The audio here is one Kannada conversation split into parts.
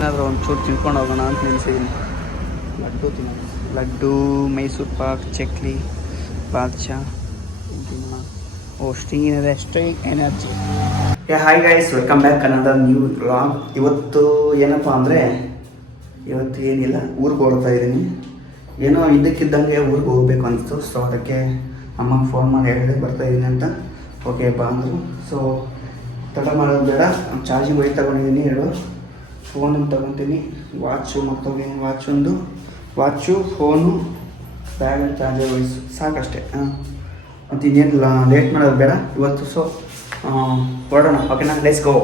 ಏನಾದರೂ ಒಂಚೂರು ತಿನ್ಕೊಂಡು ಹೋಗೋಣ ಅಂತ ನೆನೆಸಿದ್ದೀನಿ. ಲಡ್ಡು ತಿನ್ನೋಣ. ಲಡ್ಡು, ಮೈಸೂರು ಪಾಕ್, ಚಕ್ಲಿ, ಬಾದ್ಶಾ ತಿನ್ನೋಣ. ಸ್ಟಿಂಗ್ ಏನಿದೆ string energy. Hi guys, welcome back another new vlog. ಇವತ್ತು ಏನಪ್ಪ ಅಂದರೆ ಇವತ್ತು ಏನಿಲ್ಲ, ಊರಿಗೆ ಹೋಗ್ತಾ ಇದ್ದೀನಿ. ಏನೋ ಇದ್ದಕ್ಕಿದ್ದಂಗೆ ಊರಿಗೆ ಹೋಗ್ಬೇಕು ಅನಿಸ್ತು. ಸೊ ಅದಕ್ಕೆ ಅಮ್ಮಗೆ ಫೋನ್ ಮಾಡಿ ಹೇಳಿದೆ ಬರ್ತಾಯಿದ್ದೀನಿ ಅಂತ. ಓಕೆ ಬಾ ಅಂದರು. ಸೊ ತಡ ಮಾಡೋದು ಬೇಡ, ಚಾರ್ಜಿಂಗ್ ವೈರ್ ತೊಗೊಂಡಿದ್ದೀನಿ. 2 ಫೋನನ್ನು ತೊಗೊತೀನಿ, ವಾಚು ಮತ್ತೊಂದು ವಾಚು, ಫೋನು, ಬ್ಯಾಗ್, ಚಾರ್ಜರ್ ವೈಸು ಸಾಕಷ್ಟೇ. ಮತ್ತು ಇನ್ನೇನು ಲೇಟ್ ಮಾಡೋದು ಬೇಡ ಇವತ್ತು. ಸೊ ಹೊರಡೋಣ. ಓಕೆನಾ, ಲೆಟ್ಸ್ ಗೋ.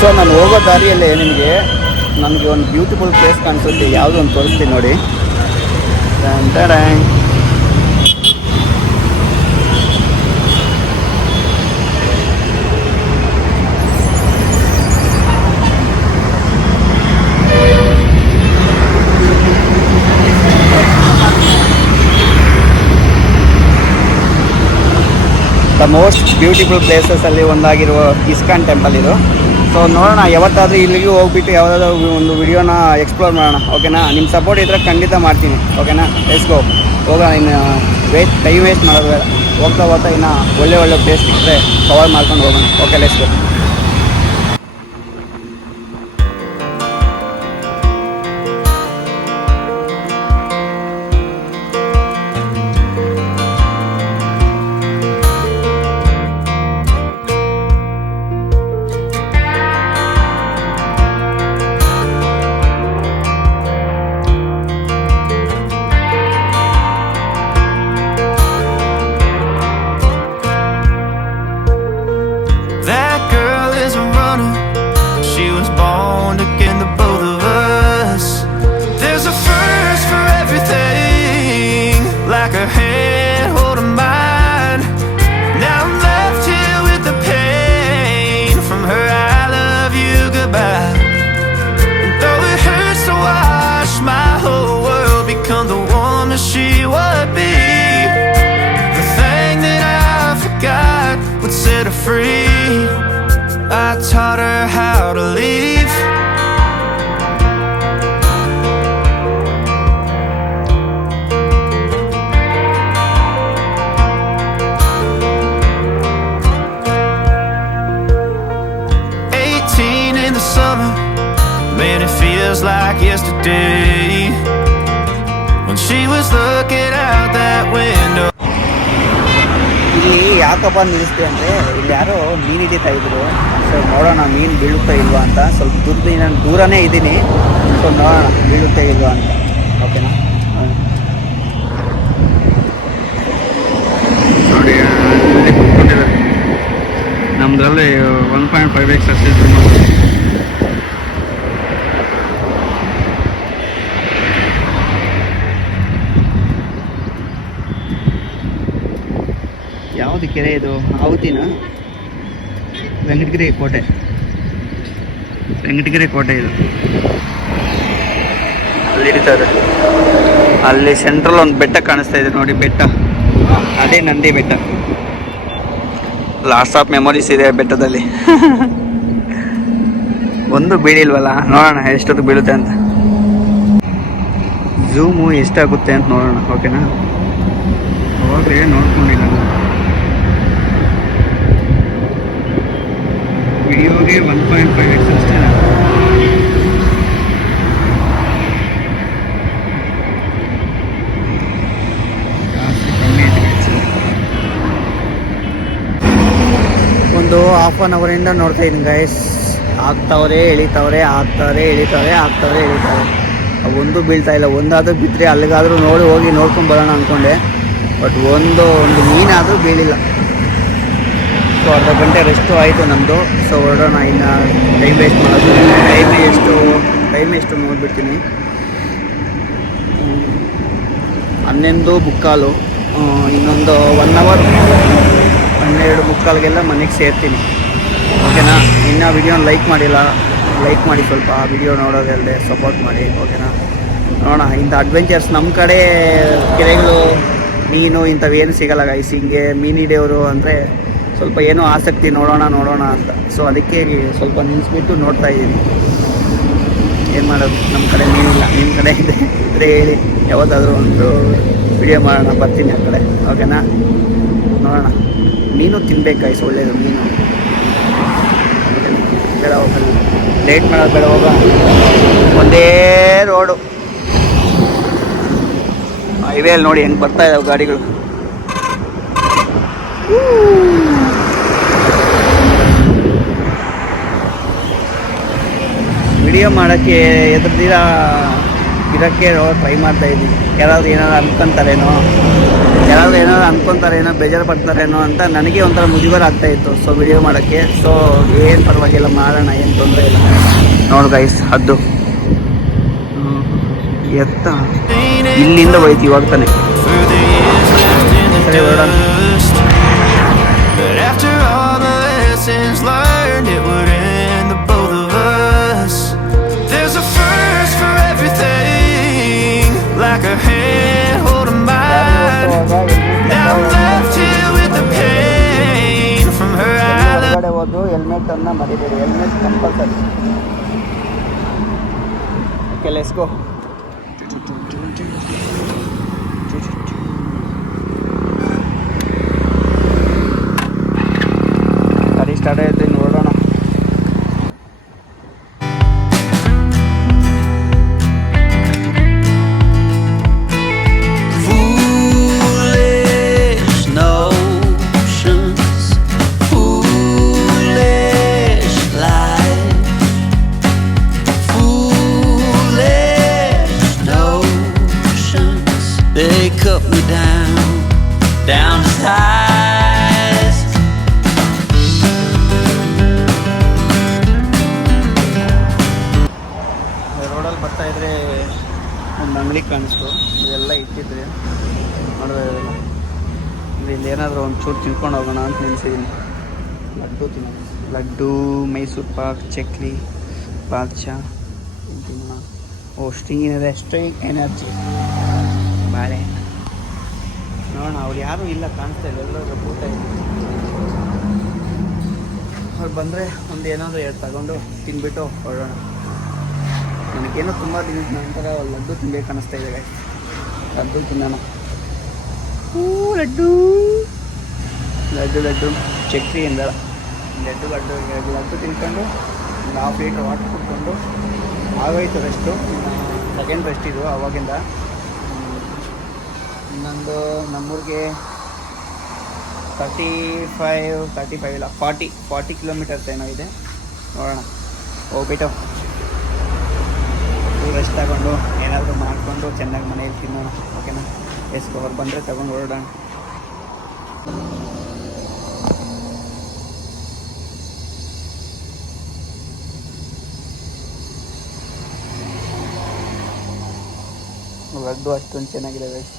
ಸೊ ನಾನು ಹೋಗೋ ದಾರಿಯಲ್ಲೇ ನನಗೆ ಒಂದು ಬ್ಯೂಟಿಫುಲ್ ಪ್ಲೇಸ್ ಕಾಣಿಸುತ್ತೆ. ಯಾವುದೋ ಒಂದು ತೋರಿಸ್ತೀನಿ ನೋಡಿ. ದ ಮೋಸ್ಟ್ ಬ್ಯೂಟಿಫುಲ್ ಪ್ಲೇಸಸಲ್ಲಿ ಒಂದಾಗಿರುವ ಇಸ್ಕಾನ್ ಟೆಂಪಲ್ ಇದು. ಸೊ ನೋಡೋಣ, ಯಾವತ್ತಾದರೂ ಇಲ್ಲಿಗೂ ಹೋಗ್ಬಿಟ್ಟು ಯಾವುದಾದ್ರೂ ಒಂದು ವಿಡಿಯೋನ ಎಕ್ಸ್ಪ್ಲೋರ್ ಮಾಡೋಣ. ಓಕೆನಾ, ನಿಮ್ಮ ಸಪೋರ್ಟ್ ಇದ್ದರೆ ಖಂಡಿತ ಮಾಡ್ತೀನಿ. ಓಕೆನಾ, ಲೆಟ್ಸ್ ಗೋ. ಹೋಗೋಣ. ಇನ್ನು ಟೈಮ್ ವೇಸ್ಟ್ ಮಾಡೋದು ಬೇಡ. ಹೋಗ್ತಾ ಇನ್ನು ಒಳ್ಳೆ ಪ್ಲೇಸ್ ಸಿಕ್ಕರೆ ಕವರ್ ಮಾಡ್ಕೊಂಡು ಹೋಗೋಣ. Okay, let's go. I taught her how to leave. In the summer, man, it feels like yesterday when she was looking out that window. ಇಲ್ಲಿ ಯಾಕಪ್ಪ ನಿಲ್ಲಿಸ್ತೆ ಅಂದರೆ ಇಲ್ಲಿ ಯಾರೋ ಮೀನು ಹಿಡಿತಾ ಇದ್ರು. ಸೊ ನೋಡೋಣ ಮೀನು ಬೀಳುತ್ತಾ ಇಲ್ವಾ ಅಂತ. ಸ್ವಲ್ಪ ದೂರನೇ ಇದ್ದೀನಿ. ಸೊ ನೋಡೋಣ ಬೀಳುತ್ತಾ ಇಲ್ವಾ ಅಂತ. ಓಕೆನಾ, ನೋಡಿ ನಮ್ಮದ್ರಲ್ಲಿ 1.5x ಅಷ್ಟೇ. ಯಾವುದು ಕೆರೆ ಇದು? ಆವತಿನ ವೆಂಕಟಗಿರಿ ಕೋಟೆ ಇದು. ಅಲ್ಲಿ ಹಿಡಿತಾ ಇದೆ. ಅಲ್ಲಿ ಸೆಂಟ್ರಲ್ ಒಂದು ಬೆಟ್ಟ ಕಾಣಿಸ್ತಾ ಇದೆ ನೋಡಿ, ಬೆಟ್ಟ ಅದೇ Nandi Betta. Lots of memories ಇದೆ ಬೆಟ್ಟದಲ್ಲಿ. ಒಂದು ಬೀಳಿಲ್ವಲ್ಲ, ನೋಡೋಣ ಎಷ್ಟೊತ್ತು ಬೀಳುತ್ತೆ ಅಂತ. ಝೂಮು ಎಷ್ಟಾಗುತ್ತೆ ಅಂತ ನೋಡೋಣ. ಓಕೆನಾ, ಹೋಗ್ರಿ ನೋಡ್ಕೊಂಡಿಲ್ಲ. ವಿಡಿಯೋಗೆ 1.5x ಅಷ್ಟೇ. ಒಂದು ಹಾಫ್ ಆನ್ ಅವರಿಂದ ನೋಡ್ತಾ ಇದ್ದೀನಿ ಗೈಸ್. ಆಗ್ತಾವ್ರೆ ಎಳಿತಾವ್ರೆ, ಒಂದು ಬೀಳ್ತಾ ಇಲ್ಲ. ಒಂದಾದ್ರೂ ಬಿದ್ದರೆ ಅಲ್ಲಿಗಾದ್ರೂ ಹೋಗಿ ನೋಡ್ಕೊಂಡು ಬರೋಣ ಅಂದ್ಕೊಂಡೆ. ಬಟ್ ಒಂದು ಮೀನಾದರೂ ಬೀಳಿಲ್ಲ. ಸೊ ಅರ್ಧ ಗಂಟೆ ರೆಸ್ಟು ಆಯಿತು ನಮ್ಮದು. ಸೊ ಹೊರಡೋಣ. ಇನ್ನು ಟೈಮ್ ವೇಸ್ಟ್ ಮಾಡೋದು. ಟೈಮ್ ಎಷ್ಟು ನೋಡಿಬಿಡ್ತೀನಿ. 11:15. ಇನ್ನೊಂದು 1 ಅವರ್ 12:15 ಮನೆಗೆ ಸೇರ್ತೀನಿ. ಓಕೆನಾ. ಇನ್ನು ವಿಡಿಯೋನ ಲೈಕ್ ಮಾಡಿಲ್ಲ, ಲೈಕ್ ಮಾಡಿ, ಸ್ವಲ್ಪ ವಿಡಿಯೋ ನೋಡೋದಲ್ಲದೆ ಸಪೋರ್ಟ್ ಮಾಡಿ, ಓಕೆನಾ. ನೋಡೋಣ ಇಂಥ ಅಡ್ವೆಂಚರ್ಸ್ ನಮ್ಮ ಕಡೆ ಕೆರೆಗಳು ಮೀನು ಇಂಥವೇನು ಸಿಗಲ್ಲ ಗೈಸ್. ಹಿಂಗೆ ಮೀನು ಹಿಡಿಯೋರು ಅಂದರೆ ಸ್ವಲ್ಪ ಏನೋ ಆಸಕ್ತಿ, ನೋಡೋಣ ಅಂತ. ಸೊ ಅದಕ್ಕೆ ಸ್ವಲ್ಪ ನಿಲ್ಲಿಸ್ಬಿಟ್ಟು ನೋಡ್ತಾ ಇದ್ದೀನಿ. ಏನು ಮಾಡೋದು, ನಮ್ಮ ಕಡೆ ಮೀನಿಲ್ಲ, ನಿಮ್ಮ ಕಡೆ ಇದ್ರೆ ಹೇಳಿ, ಯಾವತ್ತಾದರೂ ಒಂದು ವಿಡಿಯೋ ಮಾಡೋಣ, ಬರ್ತೀನಿ ಆ ಕಡೆ, ಓಕೆನಾ. ನೋಡೋಣ, ಮೀನು ತಿನ್ಬೇಕು ಗೈಸ್, ಒಳ್ಳೆಯದು ಮೀನು. ಬೇಡ ಹೋಗಲ್ಲ, ಲೇಟ್ ಮಾಡೋದು ಬೇಡ, ಹೋಗ. ಒಂದೇ ರೋಡು, ಹೈವೇಲಿ ನೋಡಿ ಹೆಂಗೆ ಬರ್ತಾ ಇದ್ದಾವೆ ಗಾಡಿಗಳು. ವಿಡಿಯೋ ಮಾಡೋಕ್ಕೆ ಎದುರ್ದಿರ ಇರೋಕ್ಕೆ ಟ್ರೈ ಮಾಡ್ತಾಯಿದ್ದೀನಿ. ಯಾರಾದರೂ ಏನಾದ್ರು ಅನ್ಕೊತಾರೇನೋ, ಬೇಜಾರು ಪಡ್ತಾರೇನೋ ಅಂತ ನನಗೆ ಒಂಥರ ಮುಜುಗರ ಆಗ್ತಾಯಿತ್ತು. ಸೊ ವಿಡಿಯೋ ಮಾಡೋಕ್ಕೆ, ಸೊ ಏನು ಪರವಾಗಿಲ್ಲ, ಮಾಡೋಣ, ಏನು ತೊಂದರೆ ಇಲ್ಲ. ನೋಡು ಗೈಸ್, ಹದ್ದು ಎತ್ತ ಇಲ್ಲಿಂದ ಹೋಯ್ತು ಇವಾಗ ತಾನೆ. ಸರಿ ಹೊರಡೋಣ. ಹೊರಗಡೆ ಹೋದ್ರು ಹೆಲ್ಮೆಟನ್ನು ಮರಿಬೇಡಿ, helmet compulsory. Okay, let's go. ಗಾಡಿ ಸ್ಟಾರ್ಟ್ ಆಯ್ತು, ಇನ್ನು ಹೊರಡೋಣ. They cut me down to size. ರೋಡಲ್ಲಿ ಬರ್ತಾ ಇದ್ರೆ ಒಂದು ಅಂಗಡಿ ಕಾಣಿಸ್ತು, ಇದೆಲ್ಲ ಇಟ್ಟಿದ್ರೆ ನೋಡಿದ್ರೆ ಇಲ್ಲಿ ಏನಾದರೂ ಒಂದು ಚೂರು ತಿನ್ಕೊಂಡು ಹೋಗೋಣ ಅಂತ ನಿಲ್ಸಿದ್ದೀನಿ. ಲಡ್ಡು, ಮೈಸೂರು ಪಾಕ್, ಚಕ್ಲಿ, ಬಾದ್ಶಾ ತಿನ್ನೋಣ. ಸ್ಟ್ರಿಂಗ್ ಏನಿದೆ, ಸ್ಟ್ರಿಂಗ್ ಎನರ್ಜಿ, ಬಾಳೆ. ನೋಡೋಣ, ಅವ್ರು ಯಾರೂ ಇಲ್ಲ, ಕಾಣಿಸ್ತಾ ಇಲ್ಲ, ಎಲ್ಲರೂ ಕೂಟ ಇದೆ. ಅವ್ರು ಬಂದರೆ ಒಂದು ಏನಾದರೂ ಎರಡು ತಗೊಂಡು ತಿನ್ಬಿಟ್ಟು ಹೊರಡೋಣ. ನನಗೇನೋ ತುಂಬ ದಿನದ ನಂತರ ಲಡ್ಡು ತಿನ್ಬೇಕು ಅನ್ನಿಸ್ತಾ ಇದೆ. ಲಡ್ಡು ತಿನ್ನೋಣ. ಲಡ್ಡು ಚಕ್ರಿ ಎಂದಳ ಲಡ್ಡು ತಿನ್ಕೊಂಡು ಒಂದು ಹಾಫ್ ಲೀಟ್ರ್ ವಾಟರ್ ಕುಡ್ಕೊಂಡು ಆಗೋಯ್ತು ರೆಸ್ಟು. ಸೆಕೆಂಡ್ ರೆಸ್ಟ್ ಇದು ಅವಾಗಿಂದ. ಇನ್ನೊಂದು ನಮ್ಮೂರಿಗೆ 35 ಇಲ್ಲ 40 ಕಿಲೋಮೀಟರ್ಸ್ ಏನೋ ಇದೆ. ನೋಡೋಣ, ಹೋಗ್ಬಿಟ್ಟು ರೆಸ್ಟ್ ತಗೊಂಡು ಏನಾದರೂ ಮಾಡಿಕೊಂಡು ಚೆನ್ನಾಗಿ ಮನೆಯಲ್ಲಿ ತಿನ್ನೋಣ, ಓಕೆನಾ. ಎಷ್ಟು ಅವ್ರು ಬಂದರೆ ತಗೊಂಡು ಹೊರಡೋಣ. ಲಡ್ಡು ಅಷ್ಟೊಂದು ಚೆನ್ನಾಗಿದೆ ಗೈಸ್.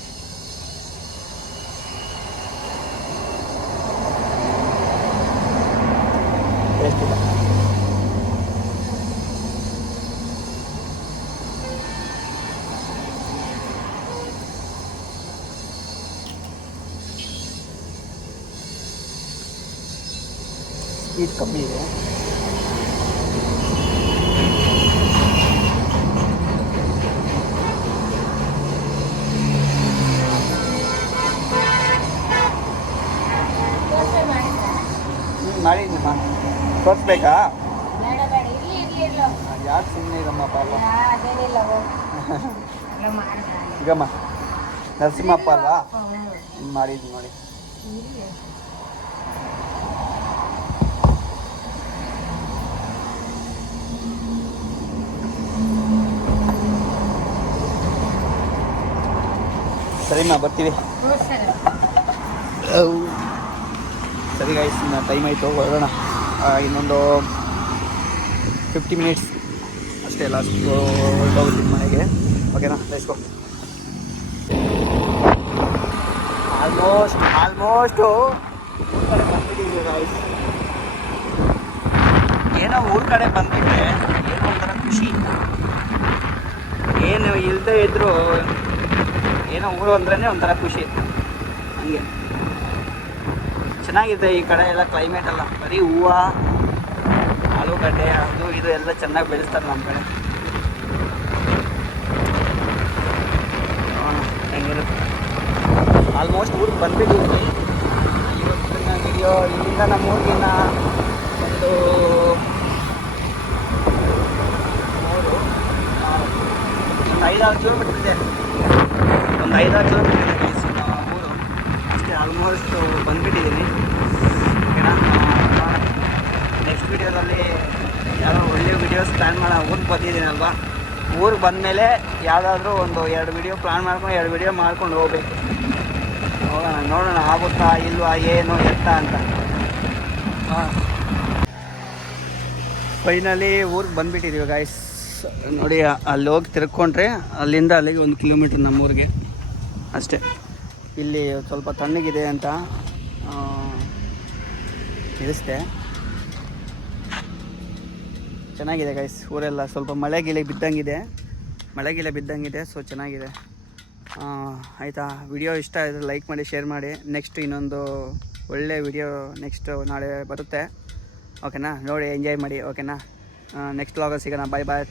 ಟೇಸ್ಟ್ ಇಲ್ಲ. ಸ್ವೀಟ್ ಕಮ್ಮಿ ಇದೆ. ಮಾಡಿದ್ದೀನಮ್ಮ, ತೋರಿಸ್ಬೇಕಾ? ಯಾಕೆ ಸುಮ್ಮನೆ ಇರಮ್ಮ ಪಾಪ. ಈಗಮ್ಮ ನರಸಿಂಹಪ್ಪ ಅಲ್ವಾ, ಮಾಡಿದ್ದೀನಿ ನೋಡಿ. ಸರಿನಾ, ಬರ್ತೀವಿ. ಸರಿ ಗೈಸ್, ಇನ್ನು ಟೈಮ್ ಆಯಿತು, ಹೊರಡೋಣ. ಇನ್ನೊಂದು 50 ಮಿನಿಟ್ಸ್ ಅಷ್ಟೇ, ಲಾಸ್ಟ್ ಹೊರಟೋಗ್ತೀನಿ ಮನೆಗೆ, ಓಕೆನಾ. Let's go. ಆಲ್ಮೋಸ್ಟ್ ಬಂದ್ಬಿಟ್ಟಿದ್ದೀವಿ ಗೈಸ್. ಏನೋ ಊರ ಕಡೆ ಬಂದ್ಬಿಟ್ರೆ ಏನೋ ಒಂಥರ ಖುಷಿ. ಏನು ಇಲ್ಲದೆ ಇದ್ದರೂ ಏನೋ ಊರು ಅಂದ್ರೇ ಒಂಥರ ಖುಷಿ. ಹಂಗೆ ಚೆನ್ನಾಗಿದೆ ಈ ಕಡೆ ಎಲ್ಲ ಕ್ಲೈಮೇಟ್ ಎಲ್ಲ. ಬರೀ ಹೂವು, ಆಲೂಗಡ್ಡೆ, ಅದು ಇದು ಎಲ್ಲ ಚೆನ್ನಾಗಿ ಬೆಳೆಸ್ತಾರೆ ನಮ್ಮ ಕಡೆ. ಹೆಂಗಿರುತ್ತೆ. ಆಲ್ಮೋಸ್ಟ್ ಊರಿಗೆ ಬಂದ್ಬಿಟ್ಟಿದ್ವಿ. ಇವತ್ತಿನ ವಿಡಿಯೋ ಇಲ್ಲಿಂದ ನಮ್ಮ ಊರಿಗಿನ್ನ ಒಂದು 5-6 ಕಿಲೋಮೀಟ್ರ್ ಇದೆ. ಒಂದು 5-6 ಕಿಲೋಮೀಟ್ರ್ ಇದೆ ಗೈಸ್ ನಮ್ಮ ಊರು. ಅಷ್ಟೇ, ಆಲ್ಮೋಸ್ಟ್ ಬಂದುಬಿಟ್ಟಿದ್ದೀನಿ. ಓಕೆನಾ, ನೆಕ್ಸ್ಟ್ ವಿಡಿಯೋದಲ್ಲಿ ಯಾವುದೋ ಒಳ್ಳೆ ವಿಡಿಯೋಸ್ ಪ್ಲ್ಯಾನ್ ಊರಿಗೆ ಬಂದಿದ್ದೀನಲ್ವಾ, ಊರಿಗೆ ಬಂದಮೇಲೆ ಯಾವುದಾದ್ರೂ ಒಂದು 2 ವಿಡಿಯೋ ಪ್ಲ್ಯಾನ್ ಮಾಡ್ಕೊಂಡು 2 ವಿಡಿಯೋ ಮಾಡ್ಕೊಂಡು ಹೋಗ್ಬೇಕು. ಹೋಗೋಣ, ನೋಡೋಣ ಆಗುತ್ತಾ ಇಲ್ವಾ, ಏನು ಎತ್ತ ಅಂತ. ಫೈನಲಿ ಊರಿಗೆ ಬಂದುಬಿಟ್ಟಿದ್ದೀವಿ ಗಾಯ್ಸ್. ನೋಡಿ, ಅಲ್ಲಿ ಹೋಗಿ ತಿರ್ಕೊಂಡ್ರೆ ಅಲ್ಲಿಂದ ಅಲ್ಲಿಗೆ 1 ಕಿಲೋಮೀಟ್ರ್ ನಮ್ಮೂರಿಗೆ ಅಷ್ಟೇ. ಇಲ್ಲಿ ಸ್ವಲ್ಪ ತಣ್ಣಗಿದೆ ಅಂತ ಇಳಿಸ್ದೆ. ಚೆನ್ನಾಗಿದೆ ಗೈಸ್ ಊರೆಲ್ಲ. ಸ್ವಲ್ಪ ಮಳೆ ಗಿಳೆ ಬಿದ್ದಂಗಿದೆ, ಸೊ ಚೆನ್ನಾಗಿದೆ. ಆಯಿತಾ, ವಿಡಿಯೋ ಇಷ್ಟ ಆದರೆ ಲೈಕ್ ಮಾಡಿ, ಶೇರ್ ಮಾಡಿ. ನೆಕ್ಸ್ಟ್ ಇನ್ನೊಂದು ಒಳ್ಳೆ ವಿಡಿಯೋ ನಾಳೆ ಬರುತ್ತೆ. ಓಕೆನಾ, ನೋಡಿ ಎಂಜಾಯ್ ಮಾಡಿ. ಓಕೆನಾ, ನೆಕ್ಸ್ಟ್ ವ್ಲಾಗಲ್ಲಿ ಸಿಗೋಣ. ಬಾಯ್.